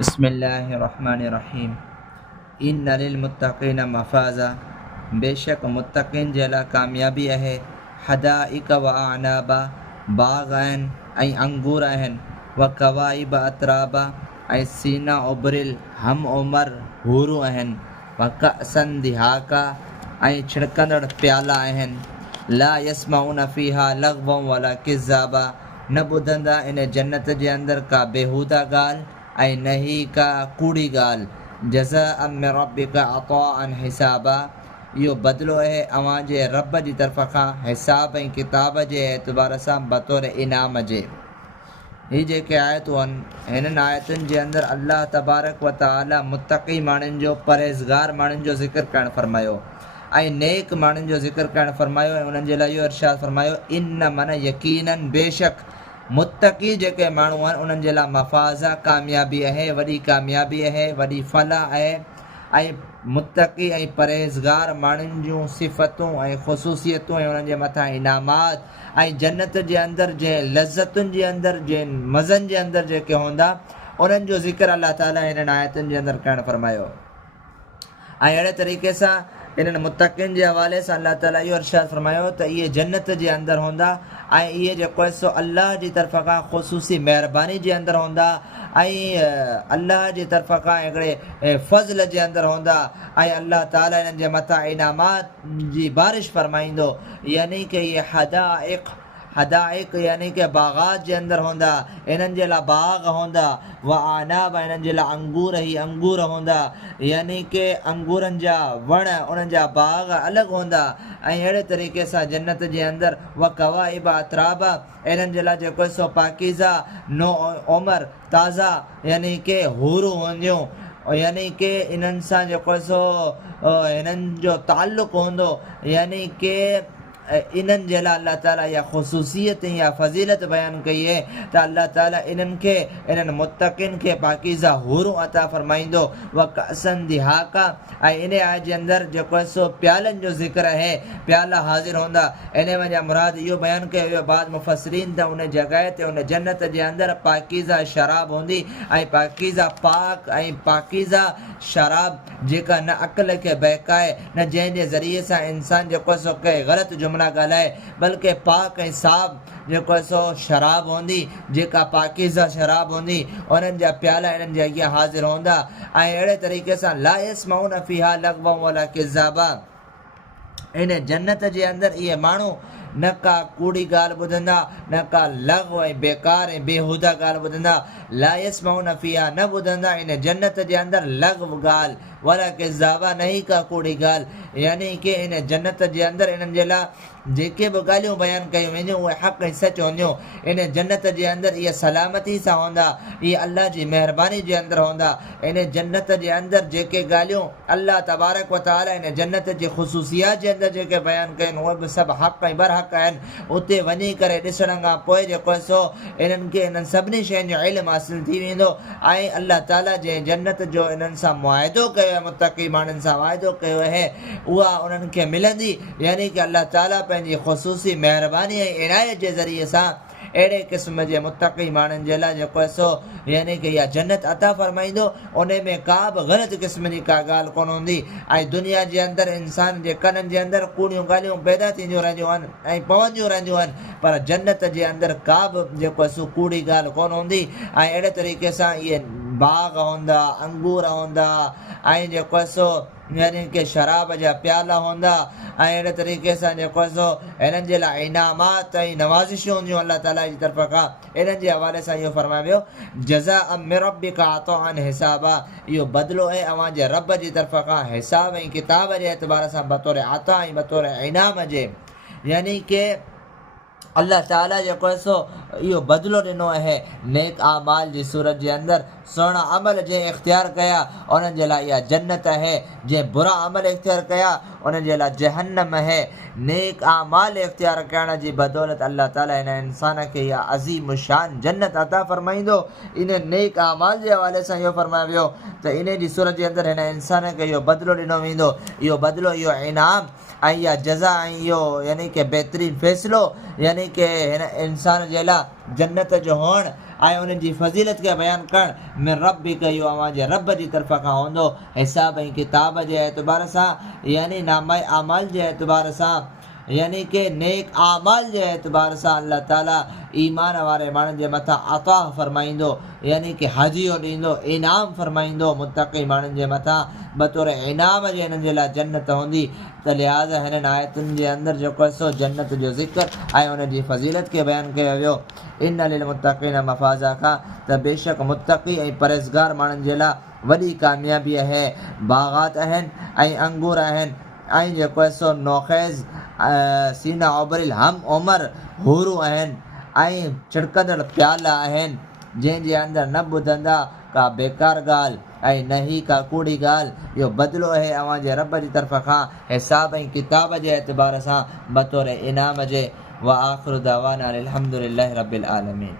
बिस्मिल्लाहिर्रहमानिर्रहीम। इन्ना लिलमुत्तक़ीना मफ़ाज़ा, बेशक मुत्तक़ीन जे लाइ कामयाबी आहे। हदाइक व अनाबा, बाग़ आहिनि ऐं अंगूर आहिनि। व कवाइब अतराबा, ऐं सीना उबरिल हम उमर हूरूं आहिनि। व कअसन दिहाका, ऐं छिड़कंदड़ प्याला आहिनि। ला यस्माऊन फ़ीहा लग़वन वला किज़्ज़ाबा, न ॿुधंदा इन जन्नत जे अंदरि का बेहूदा ॻाल्हि ऐं न ही का कूड़ी ॻाल्हि। जज़ाअन मिन रब्बिका अताअन हिसाबा, इहो बदिलो आहे अव्हांजे रब जी तरफ़ खां हिसाब ऐं किताब जे एतबार सां बतौर इनाम जे। ही जेके आयतूं आहिनि, हिननि आयतुनि जे अंदरि अल्लाह तबारक व तआला मुत्तक़ी माण्हुनि जो, परहेज़गार माण्हुनि जो ज़िक्र करणु फरमायो ऐं नेक माण्हुनि जो ज़िक्र करणु फरमायो ऐं उन्हनि जे लाइ इहो इरशाद फरमायो, इन मन यकीनन बेशक मुत्तक़ी जेके माण्हू आहिनि उन्हनि जे लाइ मफ़ाज़ा कामयाबी आहे, वॾी कामयाबी आहे, वॾी फलाह आहे। ऐं मुत्तक़ी ऐं परहेज़गार माण्हुनि जूं सिफ़तूं ऐं ख़ुसूसियतूं ऐं उन्हनि जे मथां इनामात ऐं जन्नत जे अंदरि जंहिं लज़तुनि जे अंदरि, जंहिं मज़नि जे अंदरि जेके हूंदा, उन्हनि जो ज़िक्र अल्लाह ताला हिननि आयतुनि जे अंदरि करणु फरमायो। ऐं अहिड़े तरीक़े सां इन्हनि मुत्तक़ीन जे हवाले सां अल्लाह ताला इहो इरशाद फरमायो त इहे जन्नत जे अंदरि हूंदा ऐं इहे जेको आहे सो अल्लाह जी तरफ़ खां ख़ुसूसी महिरबानी जे अंदरि हूंदा ऐं अल्लाह जी तरफ़ खां हिकिड़े फ़ज़ल जे अंदरि हूंदा ऐं अल्लाह ताला इन्हनि जे मथां इनामात जी बारिश फरमाईंदो। यानी कि इहे हदाइक यानी कि बाग़ात जे अंदरि हूंदा, इन्हनि जे लाइ बाग़ हूंदा। व आनाब, इन्हनि जे लाइ अंगूर ई अंगूर हूंदा, यानी कि अंगूरनि जा वण, उन्हनि जा बाग़ अलॻि हूंदा। ऐं अहिड़े तरीक़े सां जन्नत जे अंदरि व कवाइब अतराबा, इन्हनि जे लाइ जेको सो पाकीज़ा नो उमर ताज़ा यानी कि हूरूं हूंदियूं, यानी कि इन्हनि सां जेको सो हिननि जो ताल्लुक़ हूंदो। यानी कि इन्हनि जे लाइ अल्लाह ताला इहा ख़ुसूसियत या फ़ज़ीलत बयानु कई आहे त अल्लाह ताला इन्हनि खे, इन्हनि मुत्तक़िन खे पाकीज़ा हूरूं अता फ़रमाईंदो। व कअसन दिहाका, ऐं इन आयत जे अंदरि जेको आहे सो प्यालनि जो ज़िक्र आहे, प्याला हाज़िर हूंदा। इन वजह मुराद इहो बयानु कयो वियो बाद मुफ़स्सिरीन त उन जॻह ते, उन जन्नत जे अंदरि पाकीज़ा शराब हूंदी ऐं पाकीज़ा पाक ऐं पाकीज़ा शराब जेका न अक़ल खे बहकाए, न जंहिंजे ज़रिए सां इंसान जेको सो कंहिं ग़लति जुमिला ॻाल्हाए, बल्कि पाक ऐं साफ़ जेको आहे सो शराब हूंदी, जेका पाकीज़ा शराब हूंदी, उन्हनि जा प्याला इन्हनि जे अॻियां हाज़िर हूंदा। ऐं अहिड़े तरीक़े सां ला यस्माऊन फ़ीहा लग़वन वला किज़्ज़ाबा, इन जन्नत जे अंदरि इहे माण्हू न का कूड़ी ॻाल्हि ॿुधंदा, न का लग़व ऐं बेकार ऐं बेहूदा ॻाल्हि ॿुधंदा। ला यस्माऊन फ़ीहा, न ॿुधंदा इन जन्नत जे अंदरि लग़व ॻाल्हि, वला किज़्ज़ाबा, न ई का कूड़ी ॻाल्हि। यानी कि इन जन्नत जे अंदरि इन्हनि जे लाइ जेके बि ॻाल्हियूं बयानु कयूं वेंदियूं उहे हक़ ऐं सच हूंदियूं। इन जन्नत जे अंदरि इहे सलामती सां हूंदा, इहे अल्लाह जी महिरबानी जे अंदरि हूंदा। इन जन्नत जे अंदरि जेके ॻाल्हियूं अल्लाह तबारक व तआला इन जन्नत जी ख़ुसूसियात जे अंदरि जेके बयानु कनि, उहे बि सभु हक़ ऐं बरहक़ आहिनि। उते वञी करे ॾिसण खां पोइ जेको आहे सो इन्हनि खे इन्हनि सभिनी शयुनि जो इल्मु हासिलु थी वेंदो। ऐं अल्लाह ताला जंहिं जन्नत जो इन्हनि सां मुआहिदो कयो आहे, मुत्तक़ी माण्हुनि सां वाइदो कयो आहे, उहा उन्हनि खे मिलंदी। यानी कि अल्लाह ताला पंहिंजी ख़ुसूसी महिरबानी ऐं इनायत जे ज़रिए सां अहिड़े क़िस्म जे मुत्तक़ी माण्हुनि जे लाइ जेको आहे सो यानी कि इहा जन्नत अता फ़रमाईंदो। उन में का बि ग़लति क़िस्म जी का ॻाल्हि कोन हूंदी। ऐं दुनिया जे अंदरि इंसान जे कननि जे अंदरि कूड़ियूं ॻाल्हियूं पैदा थींदियूं रहंदियूं आहिनि ऐं पवंदियूं रहंदियूं आहिनि, पर जन्नत जे अंदरि का बि जेको आहे सो कूड़ी ॻाल्हि कोन हूंदी। ऐं अहिड़े तरीक़े सां इहे बाग़ हूंदा, अंगूर हूंदा ऐं जेको आहे सो यानी कि शराब जा प्याला हूंदा। ऐं अहिड़े तरीक़े सां जेको आहे सो हिननि जे लाइ इनामात ऐं नवाज़िशूं हूंदियूं अल्लाह ताला जी तरफ़ खां। इन्हनि जे हवाले सां इहो फरमायो वियो, जज़ाअन मिन रब्बिका अताअन हिसाबा, इहो बदिलो आहे अव्हांजे रब जी तरफ़ खां हिसाब ऐं किताब जे एतबार सां बतौर अता ऐं बतौर इनाम जे। यानी कि अल्लाह ताला जेको आहे सो इहो बदिलो ॾिनो आहे नेक आमाल जी सूरत जे अंदरि। सुहिणा अमल जंहिं इख़्तियार कया उन्हनि जे लाइ इहा जन्नत आहे, जंहिं बुरा अमल इख़्तियार कया उन्हनि जे लाइ जहन्नम आहे। नेक आमाल इख़्तियार करण जी बदौलत अल्लाह ताला हिन इंसान खे इहा अज़ीम शान जन्नत अता फ़रमाईंदो। इन नेक आमाल जे हवाले सां इहो फरमायो वियो त इन जी सूरत जे अंदरि हिन इंसान खे इहो बदिलो ॾिनो वेंदो। इहो बदिलो, इहो इनाम ऐं इहा जज़ा ऐं इहो यानी कि बहितरीनु फ़ैसिलो यानी कि हिन इंसान जे लाइ जन्नत जो हुअणु ऐं उन्हनि जी फ़ज़ीलत खे बयानु करणु मिन रब्बिक इहो अव्हां जे रब जी तरफ़ खां हूंदो हिसाब ऐं किताब जे एतबार सां यानी नामाए अमाल जे एतबार सां यानी कि नेक आमाल जे एतबार सां अल्लाह ताला ईमान वारे माण्हुनि जे मथां अता फ़रमाईंदो यानी कि हदियो ॾींदो इनाम फ़रमाईंदो मुतक़ी माण्हुनि जे मथां बतौर इनाम जे हिननि जे लाइ जन्नत हूंदी। त लिहाज़ा हिननि आयतुनि जे अंदरि जेको आहे सो जन्नत जो ज़िक्र ऐं उन जी फ़ज़ीलत खे बयानु कयो वियो। इन लिल मुतक़ीन मफ़ाज़ा खां त बेशक मुतक़ी ऐं परहेज़गार माण्हुनि जे लाइ वॾी कामयाबी आहे। बाग़ात आहिनि ऐं अंगूर आहिनि ऐं जेको आहे सो नौख़ैज़ सीना उबरिल हम उमर हूरूं आहिनि ऐं छिड़कंदड़ प्याला आहिनि जंहिंजे अंदरि न ॿुधंदा का बेकार ॻाल्हि ऐं न ई का कूड़ी ॻाल्हि। इहो बदिलो आहे अव्हां जे रब जी तरफ़ खां हिसाब ऐं किताब जे एतबार सां बतौर इनाम जे। व आख़िरु दअवाना अनिल हम्दुलिल्लाहि रब्बिल आलमीन।